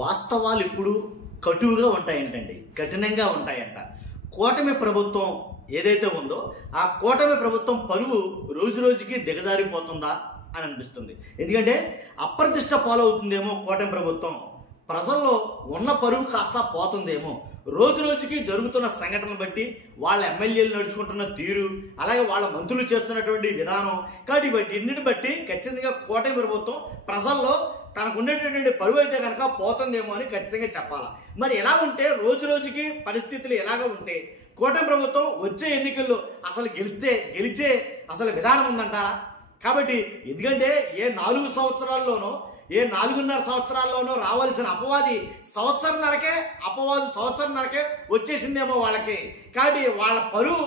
వాస్తవాలు ఇప్పుడు కటువుగా ఉంటాయంటండి, కఠినంగా ఉంటాయంట. కూటమి ప్రభుత్వం ఏదైతే ఉందో ఆ కూటమి ప్రభుత్వం పరువు రోజు రోజుకి దిగజారిపోతుందా అని అనిపిస్తుంది. ఎందుకంటే అప్రతిష్ట పాలవుతుందేమో కూటమి ప్రభుత్వం, ప్రజల్లో ఉన్న పరువు కాస్త పోతుందేమో. రోజు రోజుకి జరుగుతున్న సంఘటనలు బట్టి వాళ్ళ ఎమ్మెల్యేలు నడుచుకుంటున్న తీరు, అలాగే వాళ్ళ మంత్రులు చేస్తున్నటువంటి విధానం, కాబట్టి ఇన్నిటిని బట్టి ఖచ్చితంగా కూటమి ప్రభుత్వం ప్రజల్లో తనకు ఉండేటటువంటి పరువు అయితే కనుక పోతుందేమో అని ఖచ్చితంగా చెప్పాలి. మరి ఎలా ఉంటే రోజు రోజుకి పరిస్థితులు ఎలాగ ఉంటే కూటమి ప్రభుత్వం వచ్చే ఎన్నికల్లో అసలు గెలిచే అసలు విధానం ఉందంటారా? కాబట్టి ఎందుకంటే ఏ 4 సంవత్సరాల్లోనో ఏ 4.5 సంవత్సరాల్లోనో రావాల్సిన అపవాది సంవత్సరంన్నరకే వచ్చేసిందేమో వాళ్ళకి. కాబట్టి వాళ్ళ పరువు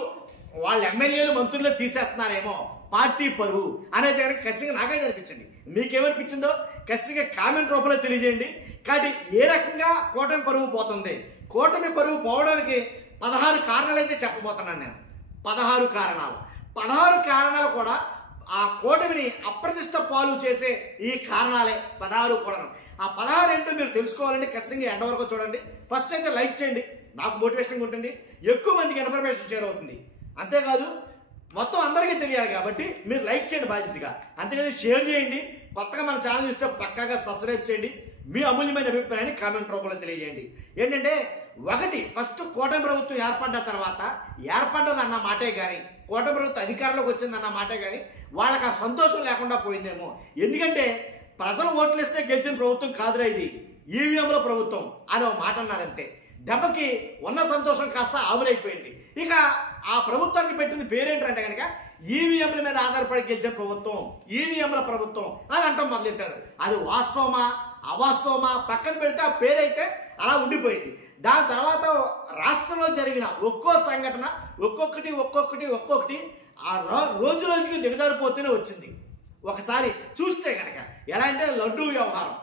వాళ్ళ ఎమ్మెల్యేలు మంత్రులు తీసేస్తున్నారేమో, పార్టీ పరువు అనేది కనుక ఖచ్చితంగా నాకైతే అనిపించింది. మీకేమనిపించిందో ఖచ్చితంగా కామెంట్ రూపంలో తెలియజేయండి. కాబట్టి ఏ రకంగా కూటమి పరువు పోతుంది? కూటమి పరువు పోవడానికి 16 కారణాలు అయితే చెప్పబోతున్నాను నేను. 16 కారణాలు కూడా ఆ కూటమిని అప్రతిష్ట పాలు చేసే ఈ కారణాలే 16 కూడా. ఆ 16 ఏంటో మీరు తెలుసుకోవాలంటే ఖచ్చితంగా ఎండ వరకు చూడండి. ఫస్ట్ అయితే లైక్ చేయండి, నాకు మోటివేషన్గా ఉంటుంది, ఎక్కువ మందికి ఇన్ఫర్మేషన్ షేర్ అవుతుంది. అంతేకాదు మొత్తం అందరికీ తెలియాలి కాబట్టి మీరు లైక్ చేయండి బాధ్యతగా. అంతేకాదు షేర్ చేయండి, కొత్తగా మన ఛానల్ చూస్తే పక్కాగా సబ్స్క్రైబ్ చేయండి, మీ అమూల్యమైన అభిప్రాయాన్ని కామెంట్ రూపంలో తెలియజేయండి. ఏంటంటే ఫస్ట్ కూటమి ప్రభుత్వం ఏర్పడ్డ తర్వాత ఏర్పడ్డదన్న మాటే కానీ, కూటమి ప్రభుత్వం అధికారంలోకి వచ్చిందన్న మాటే కానీ వాళ్ళకి ఆ సంతోషం లేకుండా పోయిందేమో. ఎందుకంటే ప్రజలు ఓట్లు ఇస్తే గెలిచిన ప్రభుత్వం కాదురా ఇది, ఈవీఎంల ప్రభుత్వం అని ఒక మాట అన్నారంతే. దెబ్బకి ఉన్న సంతోషం కాస్త ఆవులైపోయింది. ఇక ఆ ప్రభుత్వానికి పెట్టింది పేరేంటంటే కనుక ఈవీఎంల మీద ఆధారపడి గెలిచిన ప్రభుత్వం, ఈవీఎంల ప్రభుత్వం అని అంటాం మొదలెట్టారు. అది వాస్తవమా అవాస్తవమా పక్కన పెడితే ఆ పేరైతే అలా ఉండిపోయింది. దాని తర్వాత రాష్ట్రంలో జరిగిన ఒక్కో సంఘటన ఒక్కొక్కటి ఆ రోజు రోజుకి దిగజారిపోతూనే వచ్చింది. ఒకసారి చూస్తే కనుక ఎలా అంటే లడ్డూ వ్యవహారం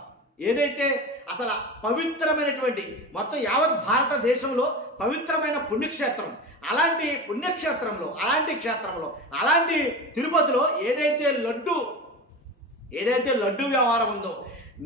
ఏదైతే అసలు పవిత్రమైనటువంటి మొత్తం యావత్ భారతదేశంలో పవిత్రమైన పుణ్యక్షేత్రం, అలాంటి పుణ్యక్షేత్రంలో అలాంటి తిరుపతిలో ఏదైతే లడ్డు వ్యవహారం ఉందో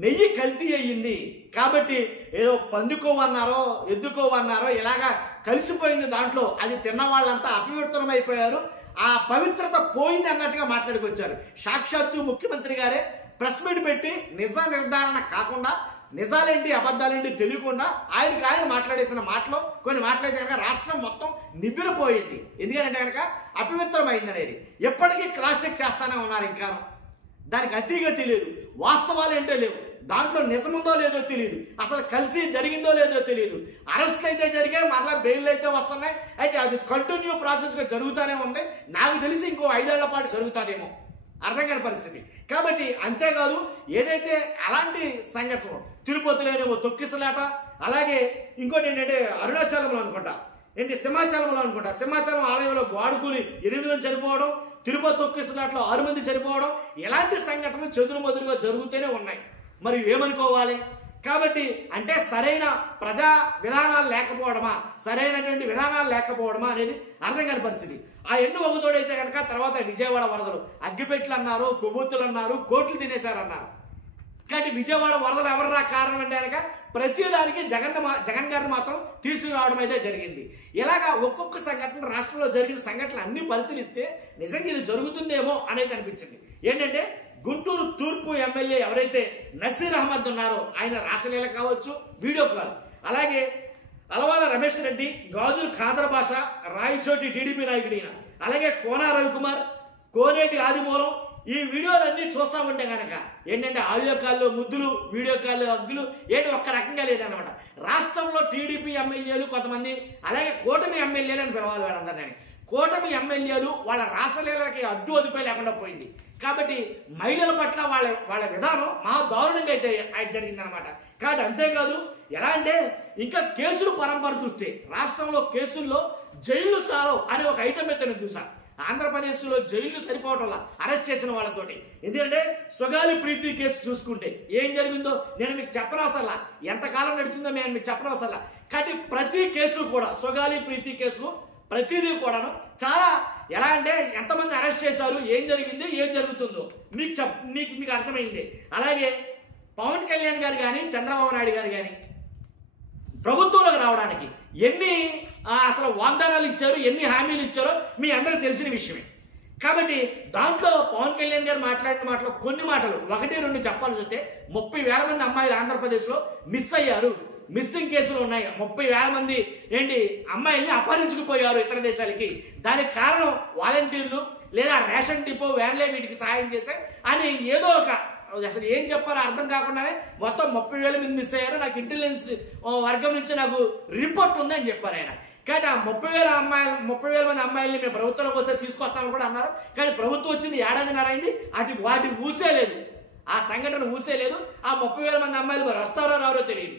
నెయ్యి కల్తీ అయ్యింది. కాబట్టి ఏదో పందుకోవన్నారో ఎద్దుకోవన్నారో ఇలాగా కలిసిపోయింది దాంట్లో. అది తిన్న వాళ్ళంతా అపవిత్రమైపోయారు, ఆ పవిత్రత పోయింది అన్నట్టుగా మాట్లాడుకొచ్చారు. సాక్షాత్తు ముఖ్యమంత్రి గారే ప్రెస్ మీట్ పెట్టి నిజ నిర్ధారణ కాకుండా, నిజాలేంటి అబద్ధాలేంటి తెలియకుండా ఆయన మాట్లాడేసిన మాటలో కొన్ని మాట్లాడితే కనుక రాష్ట్రం మొత్తం నివ్వెరపోయింది. ఎందుకంటే కనుక అపవిత్రమైంది అనేది. ఎప్పటికీ క్రాస్ చెక్ చేస్తానే ఉన్నారు, ఇంకాను దానికి అతిగా తెలియదు, వాస్తవాలు ఏంటో లేవు, దాంట్లో నిజముందో లేదో తెలియదు, అసలు కలిసి జరిగిందో లేదో తెలియదు. అరెస్ట్లు అయితే జరిగాయి, మరలా బెయిల్ అయితే వస్తున్నాయి. అయితే అది కంటిన్యూ ప్రాసెస్గా జరుగుతూనే ఉంది. నాకు తెలిసి ఇంకో 5 ఏళ్ల పాటు జరుగుతుందేమో, అర్థం కాని పరిస్థితి. కాబట్టి అంతేకాదు ఏదైతే అలాంటి సంఘటనలు తిరుపతిలోనే తొక్కిసలాట, అలాగే ఇంకోటి ఏంటంటే అరుణాచలంలో అనుకుంటా, సింహాచలం ఆలయంలో గోడకూలి 8 మంది చనిపోవడం, తిరుపతి తొక్కిసలాట్లో 6 మంది చనిపోవడం, ఇలాంటి సంఘటనలు చెదురుమదురుగా జరుగుతూనే ఉన్నాయి. మరి ఏమనుకోవాలి? కాబట్టి అంటే సరైన ప్రజా విధానాలు లేకపోవడమా, సరైనటువంటి విధానాలు లేకపోవడమా అనేది అర్థం కాని పరిస్థితి. ఆ ఎన్ను ఒకతోడైతే కనుక తర్వాత విజయవాడ వరదలు, అగ్గిపెట్లు అన్నారు, కొవ్వొత్తులు అన్నారు, కోట్లు తినేశారన్నారు. కానీ విజయవాడ వరదలు ఎవర్రా కారణం అంటే కనుక ప్రతిదానికి జగన్ గారిని మాత్రం తీసుకురావడం అయితే జరిగింది. ఇలాగా ఒక్కొక్క సంఘటన, రాష్ట్రంలో జరిగిన సంఘటనలు అన్ని పరిశీలిస్తే నిజంగా ఇది జరుగుతుందేమో అనేది అనిపించింది. ఏంటంటే గుంటూరు తూర్పు ఎమ్మెల్యే ఎవరైతే నసీర్ అహ్మద్ ఉన్నారో ఆయన రాసలీల కావచ్చు, వీడియో కాల్, అలాగే అలవాల రమేష్ రెడ్డి, గాజుల ఖాదర్ భాష, రాయచోటి టీడీపీ నాయకుడు ఈయన, అలాగే కోనా రవికుమార్, కోనేటి ఆదిమూలం, ఈ వీడియోలన్నీ చూస్తా ఉంటే కనుక ఏంటంటే ఆడియో కాల్లో ముద్దులు, వీడియో కాల్లో అగ్గులు ఏంటి ఒక్క రకంగా లేదనమాట. రాష్ట్రంలో టీడీపీ ఎమ్మెల్యేలు కొంతమంది, అలాగే కూటమి ఎమ్మెల్యేలు అని పిలవాలి వాళ్ళందరినీ, కూటమి ఎమ్మెల్యేలు వాళ్ళ రాసలీలకి అడ్డు అదుపే లేకుండా పోయింది. కాబట్టి మహిళల పట్ల వాళ్ళ విధానం మహా దారుణంగా అయితే జరిగిందనమాట. కాబట్టి అంతేకాదు ఎలా అంటే ఇంకా కేసులు పరంపర చూస్తే రాష్ట్రంలో కేసుల్లో జైలు సారో అనే ఒక ఐటమ్ అయితే నేను చూసా. ఆంధ్రప్రదేశ్లో జైళ్లు సరిపోవటంలా అరెస్ట్ చేసిన వాళ్ళతోటి. ఎందుకంటే సుగాలి ప్రీతి కేసు చూసుకుంటే ఏం జరిగిందో నేను మీకు చెప్పనవసరలా, ఎంతకాలం నడిచిందో నేను మీకు చెప్పనవసరలా. కాబట్టి ప్రతి కేసు కూడా సుగాలి ప్రీతి కేసు ప్రతిదీ కూడాను చాలా ఎలా అంటే ఎంతమంది అరెస్ట్ చేశారు, ఏం జరిగింది, ఏం జరుగుతుందో మీకు అర్థమైంది. అలాగే పవన్ కళ్యాణ్ గారు కానీ చంద్రబాబు నాయుడు గారు కానీ ప్రభుత్వంలోకి రావడానికి ఎన్ని అసలు వాగ్దానాలు ఇచ్చారు, ఎన్ని హామీలు ఇచ్చారో మీ అందరికీ తెలిసిన విషయమే. కాబట్టి దాంట్లో పవన్ కళ్యాణ్ గారు మాట్లాడిన మాటలు కొన్ని మాటలు 1-2 చెప్పాల్సి వస్తే 30,000 మంది అమ్మాయిలు ఆంధ్రప్రదేశ్లో మిస్ అయ్యారు, మిస్సింగ్ కేసులు ఉన్నాయి. 30,000 మంది అమ్మాయిల్ని అపహరించుకుపోయారు ఇతర దేశాలకి. దానికి కారణం వాలంటీర్లు లేదా రేషన్ డిపో వ్యాన్లే వీటికి సహాయం చేసే అని ఏదో ఒక అసలు ఏం చెప్పారో అర్థం కాకుండానే మొత్తం 30,000 మంది మిస్ అయ్యారు, నాకు ఇంటెలిజెన్స్ వర్గం నుంచి నాకు రిపోర్ట్ ఉందని చెప్పారు ఆయన. కానీ ఆ 30,000 మంది అమ్మాయిల్ని మేము ప్రభుత్వంలోకి వస్తే తీసుకొస్తామని కూడా అన్నారు. కానీ ప్రభుత్వం వచ్చింది ఏడాదిన్నర అయింది, వాటి ఊసే లేదు, ఆ సంఘటన ఊసే లేదు. ఆ 30,000 మంది అమ్మాయిలు మరి వస్తారో రారో తెలియదు.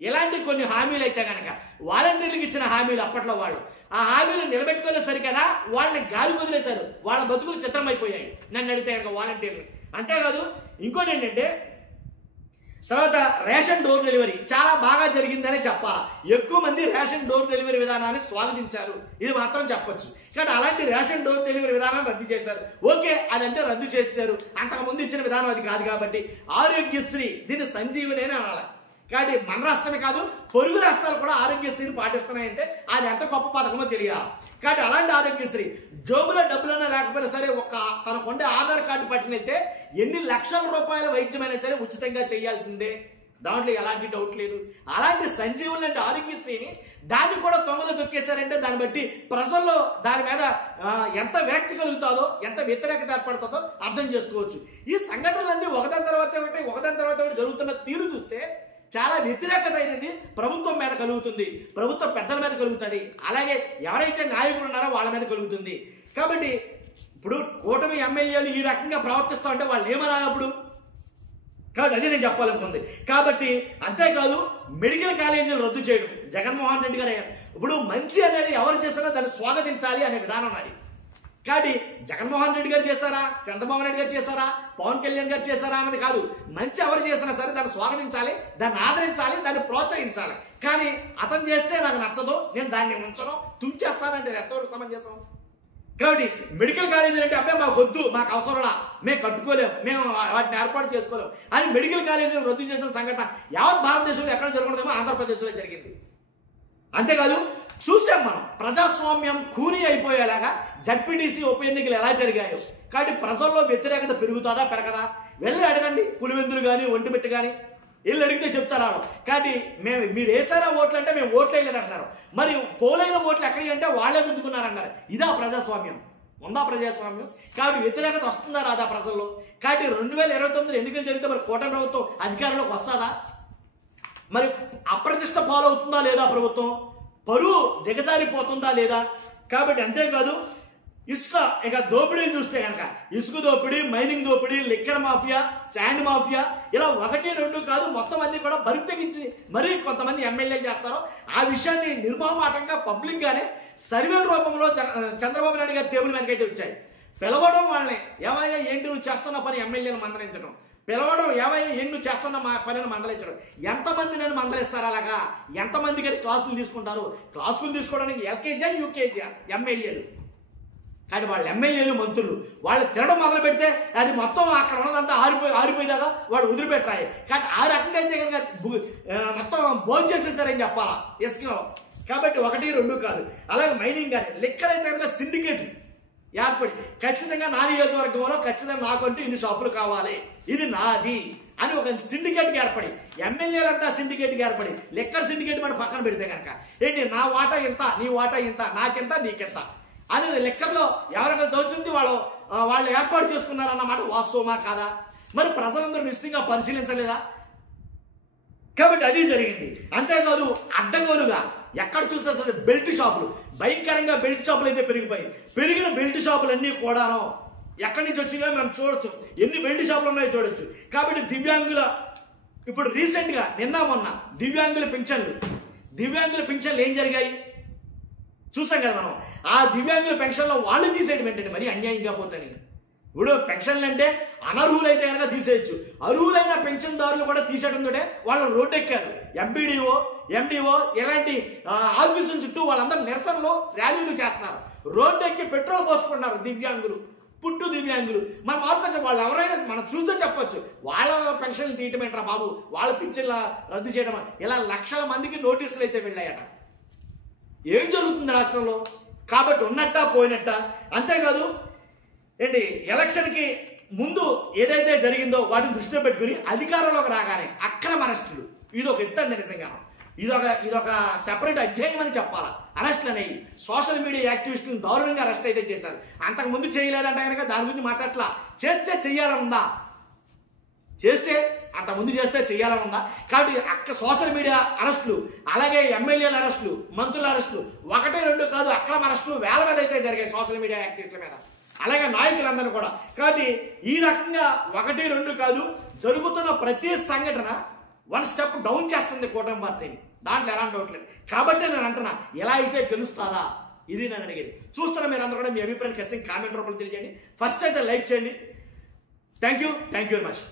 ఇలాంటి కొన్ని హామీలు అయితే కనుక వాలంటీర్లకు ఇచ్చిన హామీలు అప్పట్లో వాళ్ళు ఆ హామీలు నిలబెట్టుకోలేదు సరికదా, వాళ్ళని గాలి వదిలేశారు, వాళ్ళ బతుకులు చిత్రమైపోయాయి నన్ను అడిగితే కనుక వాలంటీర్లు. అంతేకాదు ఇంకోటి ఏంటంటే తర్వాత రేషన్ డోర్ డెలివరీ చాలా బాగా జరిగిందనే చెప్పాలి. ఎక్కువ మంది రేషన్ డోర్ డెలివరీ విధానాన్ని స్వాగతించారు, ఇది మాత్రం చెప్పొచ్చు. కానీ అలాంటి రేషన్ డోర్ డెలివరీ విధానాన్ని రద్దు చేశారు. ఓకే, అదంటే రద్దు చేశారు, అంతకుముందు ఇచ్చిన విధానం అది కాదు కాబట్టి ఆరోగ్యశ్రీ దీన్ని సంజీవని అని అనాలి. కానీ మన రాష్ట్రమే కాదు పొరుగు రాష్ట్రాలు కూడా ఆరోగ్యశ్రీని పాటిస్తున్నాయంటే అది ఎంత గొప్ప పథకమో తెలియాలి. కాబట్టి అలాంటి ఆరోగ్యశ్రీ జోబులో డబ్బులన్నా లేకపోయినా సరే తనకుండే ఆధార్ కార్డు పట్టినైతే ఎన్ని లక్షల రూపాయల వైద్యమైనా సరే ఉచితంగా చేయాల్సిందే, దాంట్లో ఎలాంటి డౌట్ లేదు. అలాంటి సంజీవులు అంటే ఆరోగ్యశ్రీని దాన్ని కూడా తొంగలో తొక్కేశారంటే దాన్ని బట్టి ప్రజల్లో దాని మీద ఎంత విరక్తి కలుగుతుందో, ఎంత వ్యతిరేకత ఏర్పడుతుందో అర్థం చేసుకోవచ్చు. ఈ సంఘటనలన్నీ ఒకదాని తర్వాత జరుగుతున్న తీరు చూస్తే చాలా వ్యతిరేకత అయినది ప్రభుత్వం మీద కలుగుతుంది, ప్రభుత్వ పెద్దల మీద కలుగుతుంది, అలాగే ఎవరైతే నాయకులు ఉన్నారో వాళ్ళ మీద కలుగుతుంది. కాబట్టి ఇప్పుడు కూటమి ఎమ్మెల్యేలు ఈ రకంగా ప్రవర్తిస్తూ ఉంటే వాళ్ళు ఏమనాలప్పుడు? కాబట్టి అది నేను చెప్పాలనుకుంది. కాబట్టి అంతేకాదు మెడికల్ కాలేజీలు రద్దు చేయడం జగన్మోహన్ రెడ్డి గారు ఇప్పుడు మంచి అనేది ఎవరు చేసినా దాన్ని స్వాగతించాలి అనే విధానం ఉన్నది. కాబట్టి జగన్మోహన్ రెడ్డి గారు చేశారా, చంద్రబాబు నాయుడు గారు చేశారా, పవన్ కళ్యాణ్ గారు చేశారా అన్నది కాదు. మంచి ఎవరు చేసినా సరే దాన్ని స్వాగతించాలి, దాన్ని ఆదరించాలి, దాన్ని ప్రోత్సహించాలి. కానీ అతను చేస్తే నాకు నచ్చదు, నేను దాన్ని ఉంచను, తుంచేస్తానంటే ఎంతవరకు సమంజసం? కాబట్టి మెడికల్ కాలేజీలు అంటే అబ్బాయి మాకు వద్దు, మాకు అవసరంలా, మేము కట్టుకోలేము, మేము వాటిని ఏర్పాటు చేసుకోలేము అని మెడికల్ కాలేజీలు రద్దు చేసిన సంఘటన యావత్ భారతదేశంలో ఎక్కడ జరగడమో ఆంధ్రప్రదేశ్లో జరిగింది. అంతేకాదు చూసాం మనం ప్రజాస్వామ్యం కూని అయిపోయేలాగా జడ్పీటీసీ ఉప ఎన్నికలు ఎలా జరిగాయో. కాబట్టి ప్రజల్లో వ్యతిరేకత పెరుగుతుందా పెరగదా? వెళ్ళి అడగండి, పులివెందులు కానీ ఒంటిమిట్ట కానీ వీళ్ళు అడిగితే చెప్తారా. కాబట్టి మీరు వేసారా ఓట్లు అంటే మేము ఓట్లు వేయలేదు అంటున్నారు. మరి పోలైన ఓట్లు ఎక్కడి అంటే వాళ్ళే గుంజుకున్నారన్నారు. ఇదా ప్రజాస్వామ్యం? ఉందా ప్రజాస్వామ్యం? కాబట్టి వ్యతిరేకత వస్తుందా రాదా ప్రజల్లో? కాబట్టి 2029 ఎన్నికలు జరిగితే మరి కూటమి ప్రభుత్వం అధికారంలోకి వస్తుందా? మరి అప్రతిష్ట పాలవుతుందా లేదా ప్రభుత్వం? పరువు దిగజారిపోతుందా లేదా? కాబట్టి అంతేకాదు ఇసుక ఇక దోపిడీలు చూస్తే కనుక ఇసుక దోపిడీ, మైనింగ్ దోపిడీ, లిక్కర్ మాఫియా, శాండ్ మాఫియా ఇలా 1-2 కాదు మొత్తం అన్ని కూడా బరి తెగించి మరీ కొంతమంది ఎమ్మెల్యేలు చేస్తారో ఆ విషయాన్ని నిర్మోహమాటంగా పబ్లిక్ గానే సర్వేల రూపంలో చంద్రబాబు నాయుడు గారి టేబుల్ మీదకైతే వచ్చాయి. పిలవడం వాళ్ళని ఏమయ్యా ఏంటి నువ్వు చేస్తున్న పని ఎమ్మెల్యేలు మందలించడం, పిలవడం ఏమయ్యా ఏంటి నువ్వు చేస్తున్న మా పనిని మందలించడం. ఎంతమంది నేను మందలిస్తారు? అలాగా ఎంతమంది గారి క్లాసులు తీసుకుంటారు? క్లాసులు తీసుకోవడానికి ఎల్కేజీ యూకేజీ ఎమ్మెల్యేలు. కానీ వాళ్ళ ఎమ్మెల్యేలు మంత్రులు వాళ్ళు తినడం మొదలు పెడితే అది మొత్తం అక్కడ ఉన్నదంతా ఆరిపోయేదాకా వాళ్ళు వదిలిపెట్టాయి. కానీ ఆ రకంగా అయితే కనుక మొత్తం భోజనం చేసేస్తారని చెప్పాలా ఇసుకలో. కాబట్టి 1-2 కాదు. అలాగే మైనింగ్ కానీ లెక్కలు అయితే కనుక సిండికేట్ ఏర్పడి ఖచ్చితంగా నా నియోజకవర్గంలో ఖచ్చితంగా నాకంటూ ఇన్ని షాపులు కావాలి, ఇది నాది అని ఒక సిండికేట్కి ఏర్పడి ఎమ్మెల్యేలంతా సిండికేట్కి ఏర్పడి లెక్కర్ సిండికేట్ మనం పక్కన పెడితే కనుక ఏంటి నా వాటా ఇంత, నీ వాటా ఇంత, నాకెంత నీకెంత అనేది లెక్కర్లో ఎవరికైనా దోచుంది వాళ్ళు ఏర్పాటు చేసుకున్నారన్నమాట. వాస్తవమా కాదా? మరి ప్రజలందరూ నిశ్చితంగా పరిశీలించలేదా? కాబట్టి అది జరిగింది. అంతేకాదు అడ్డగోలుగా ఎక్కడ చూస్తే అసలు బెల్ట్ షాపులు భయంకరంగా బెల్ట్ షాపులు అయితే పెరిగిన బెల్ట్ షాపులన్నీ కూడాను ఎక్కడి నుంచి వచ్చినాయో మనం చూడొచ్చు, ఎన్ని బెల్ట్ షాపులు ఉన్నాయో చూడొచ్చు. కాబట్టి దివ్యాంగుల ఇప్పుడు రీసెంట్గా నిన్న మొన్న దివ్యాంగుల పింఛన్లు ఏం జరిగాయి చూసాం కదా మనం. ఆ దివ్యాంగుల పెన్షన్లో వాళ్ళు తీసేయడం ఏంటంటే మరి అన్యాయంగా పోతాయి. ఇప్పుడు పెన్షన్లు అంటే అనర్హులైతే కనుక తీసేయచ్చు, అర్హులైన పెన్షన్దారులు కూడా తీసేయడంతో వాళ్ళు రోడ్డు ఎక్కారు. ఎంపీడీఓ, ఎండిఓ ఇలాంటి ఆఫీసుల చుట్టూ వాళ్ళందరూ నిరసనలు ర్యాలీలు చేస్తున్నారు, రోడ్డు ఎక్కి పెట్రోల్ పోసుకుంటున్నారు దివ్యాంగులు. పుట్టు దివ్యాంగులు మనం మార్పచ్చు. వాళ్ళు ఎవరైనా మనం చూస్తే చెప్పొచ్చు, వాళ్ళ పెన్షన్లు తీయటం ఏంట్రా బాబు, వాళ్ళ పింఛన్ల రద్దు చేయడం, ఇలా లక్షల మందికి నోటీసులు అయితే వెళ్ళాయట. ఏం జరుగుతుంది రాష్ట్రంలో? కాబట్టి ఉన్నట్ట పోయినట్ట. అంతేకాదు ఏంటి, ఎలక్షన్కి ముందు ఏదైతే జరిగిందో వాటిని దృష్టిలో పెట్టుకుని అధికారంలోకి రాగానే అక్రమ అరెస్టులు, ఇది ఒక ఎత్తండి నిజంగా. ఇదొక సెపరేట్ అధ్యాయం అని చెప్పాలా. అరెస్టులు అనేవి సోషల్ మీడియా యాక్టివిస్టులను దారుణంగా అరెస్ట్ అయితే చేశారు. అంతకుముందు చేయలేదంటే కనుక దాని గురించి మాట్లాడట్లా. చేస్తే చెయ్యాలనుందా? చేస్తే అంతకుముందు చేస్తే చెయ్యాలనుందా? కాబట్టి సోషల్ మీడియా అరెస్టులు, అలాగే ఎమ్మెల్యేల అరెస్టులు, మంత్రుల అరెస్టులు 1, 2 కాదు, అక్రమ అరెస్టులు వేల మీద అయితే జరిగాయి సోషల్ మీడియా యాక్టివిస్టుల మీద, అలాగే నాయకులందరూ కూడా. కాబట్టి ఈ రకంగా 1, 2 కాదు, జరుగుతున్న ప్రతి సంఘటన 1 స్టెప్ డౌన్ చేస్తుంది కూటమి పార్టీని. దాంట్లో ఎలాంటి డౌట్ లేదు. కాబట్టి నేను అంటున్నా, ఎలా అయితే గెలుస్తారా ఇది నేను అడిగేది. చూస్తున్నా మీరు అందరూ కూడా మీ అభిప్రాయం ఖచ్చితంగా కామెంట్ రూపంలో తెలియజేయండి. ఫస్ట్ అయితే లైక్ చేయండి. Thank you very much.